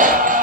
Yeah.